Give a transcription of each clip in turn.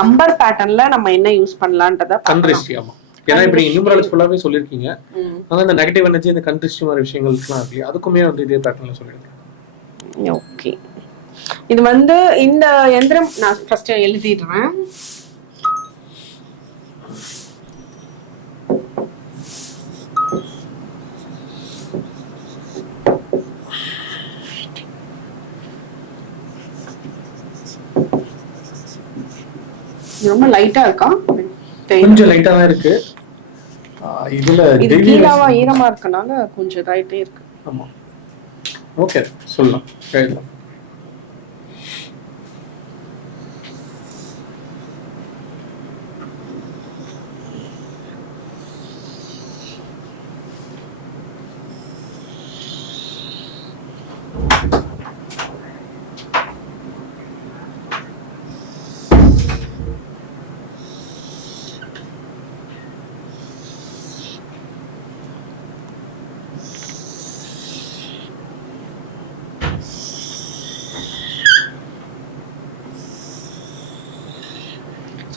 Number பேட்டர்ன்ல நம்ம என்ன யூஸ் பண்ணலாம்ன்றத கண்திருஷ்டி. ஆமா, ஏன்னா இப்படி நியூமராலஜி ஃபுல்லாவே சொல்லியிருக்கீங்க. ஆனால் இந்த நெகட்டிவ் எனர்ஜி, இந்த கண்திருஷ்டி மாதிரி விஷயங்கள்லாம் இருக்கு, அதுக்குமே வந்து இதே பேட்டர்ன்ல சொல்லியிருக்கேன். ஓகே, இது வந்து இந்த எந்திரம் நான் ஃபர்ஸ்ட் எழுதிடுறேன். ரொம்ப லைட்டா இருக்கா? கொஞ்சம் லைட்டா தான் இருக்கு. இதுல இது கீழாவா ஈரமா இருக்கனால கொஞ்சம் லைட்டே இருக்கு. ஆமா, ஓகே, சொல்லலாம், எழுதலாம்.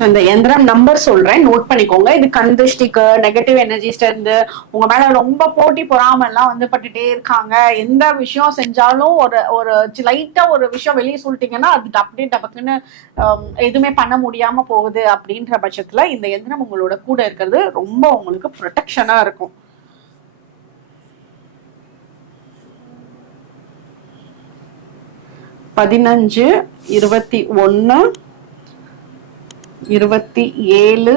இந்த எந்திரம் நம்பர் சொல்றேன், நோட் பண்ணிக்கோங்க. இது கண் திருஷ்டிக்கு, நெகட்டிவ் எனர்ஜிஸ்ல இருந்து, உங்க மேல ரொம்ப போட்டி பொறாம எல்லாம் வந்து பட்டுட்டே இருக்காங்க, எந்த விஷயம் செஞ்சாலும் ஒரு லைட்டா ஒரு விஷயம் வெளியே சொல்லிட்டீங்கன்னா அது அப்படியே டபக்குன்னு எதுவுமே பண்ண முடியாம போகுது அப்படின்ற பட்சத்துல இந்த எந்திரம் உங்களோட கூட இருக்கிறது ரொம்ப உங்களுக்கு ப்ரொடெக்ஷனா இருக்கும். பதினஞ்சு 21 27 1 25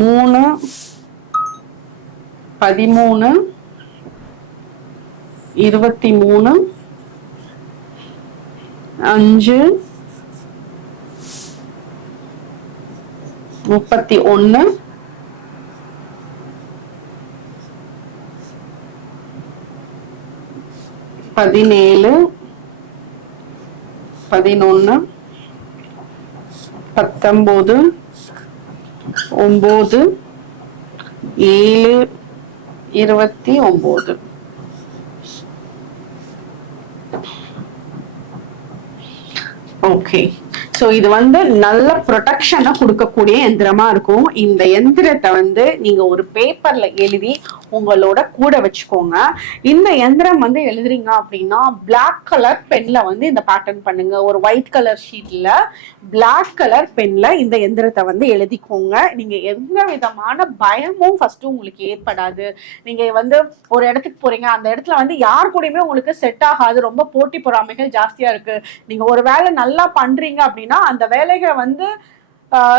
3 13 23 5 31 17 11 19 9 7 29. ஓகே, ஸோ இது வந்து நல்ல ப்ரொடெக்ஷனை கொடுக்கக்கூடிய எந்திரமா இருக்கும். இந்த எந்திரத்தை வந்து நீங்க ஒரு பேப்பர்ல எழுதி உங்களோட கூட வச்சுக்கோங்க. இந்த எந்திரம் வந்து எழுதுறீங்க அப்படின்னா பிளாக் கலர் பென்ல வந்து இந்த பேட்டர்ன் பண்ணுங்க. ஒரு ஒயிட் கலர் ஷீட்ல பிளாக் கலர் பென்ல இந்த எந்திரத்தை வந்து எழுதிக்கோங்க. நீங்க எந்த விதமான பயமும் ஃபர்ஸ்ட் உங்களுக்கு ஏற்படாது. நீங்க வந்து ஒரு இடத்துக்கு போறீங்க, அந்த இடத்துல வந்து யார் கூடயுமே உங்களுக்கு செட் ஆகாது, ரொம்ப போட்டி பொறாமைகள் ஜாஸ்தியா இருக்கு, நீங்க ஒரு வேலை நல்லா பண்றீங்க அப்படின்னா அந்த வேலைகளை வந்து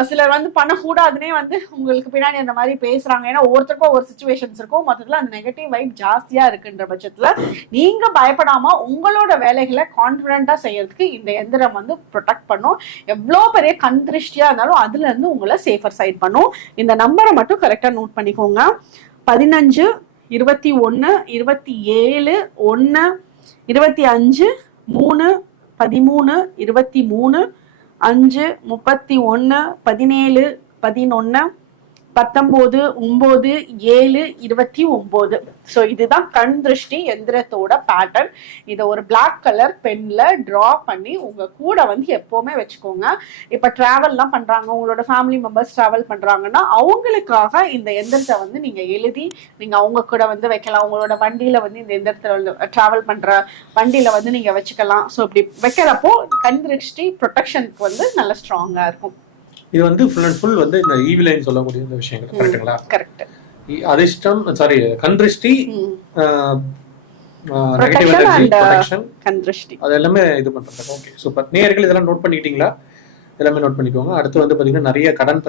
சிலர் வந்து பண்ணக்கூடாதுன்னே வந்து உங்களுக்கு பின்னாடி அந்த மாதிரி பேசுறாங்க. ஏன்னா ஒவ்வொருத்தருக்கும் ஒரு சிச்சுவேஷன்ஸ் இருக்கும். மொத்தத்துல அந்த நெகட்டிவ் வைப் ஜாஸ்தியா இருக்குன்ற பட்சத்துல நீங்க பயப்படாம உங்களோட வேலைகளை கான்பிடண்டா செய்யறதுக்கு இந்த எந்திரம் வந்து ப்ரொடெக்ட் பண்ணும். எவ்வளோ பெரிய கண் திருஷ்டியா இருந்தாலும் அதுல இருந்து உங்களை சேஃபர் சைட் பண்ணும். இந்த நம்பரை மட்டும் கரெக்டா நோட் பண்ணிக்கோங்க. 15 21 27 1 25 3 13 23 5 31 17 11 19 9 7 29. ஸோ இதுதான் கண் திருஷ்டி எந்திரத்தோட பேட்டர்ன். இதை ஒரு பிளாக் கலர் பென்ல டிரா பண்ணி உங்க கூட வந்து எப்பவுமே வச்சுக்கோங்க. இப்ப டிராவல்லாம் பண்றாங்க, உங்களோட ஃபேமிலி மெம்பர்ஸ் டிராவல் பண்றாங்கன்னா அவங்களுக்காக இந்த எந்திரத்தை வந்து நீங்க எழுதி நீங்க அவங்க கூட வந்து வைக்கலாம். உங்களோட வண்டியில வந்து இந்த எந்திரத்தை டிராவல் பண்ற வண்டியில வந்து நீங்க வச்சுக்கலாம். ஸோ இப்படி வைக்கிறப்போ கண் திருஷ்டி ப்ரொடெக்ஷனுக்கு வந்து நல்ல ஸ்ட்ராங்கா இருக்கும். இது வந்து ஃபுல் அண்ட் ஃபுல் வந்து இந்த ஈவிலைன் சொல்லக்கூடிய இந்த விஷயங்கள் கரெக்ட்டுங்களா? கரெக்ட். அதிர்ஷ்டம், சாரி, கண்திருஷ்டி, நெகட்டிவ் எனர்ஜி, ப்ரொடெக்ஷன், கண்திருஷ்டி, அது எல்லாமே இது பண்றாங்க. Okay, super. நேயர்கள் இதெல்லாம் நோட் பண்ணிக்கிட்டீங்களா? எல்லாமே நோட் பண்ணிக்கோங்க. அடுத்து வந்து பாத்தீங்கன்னா நிறைய கடன்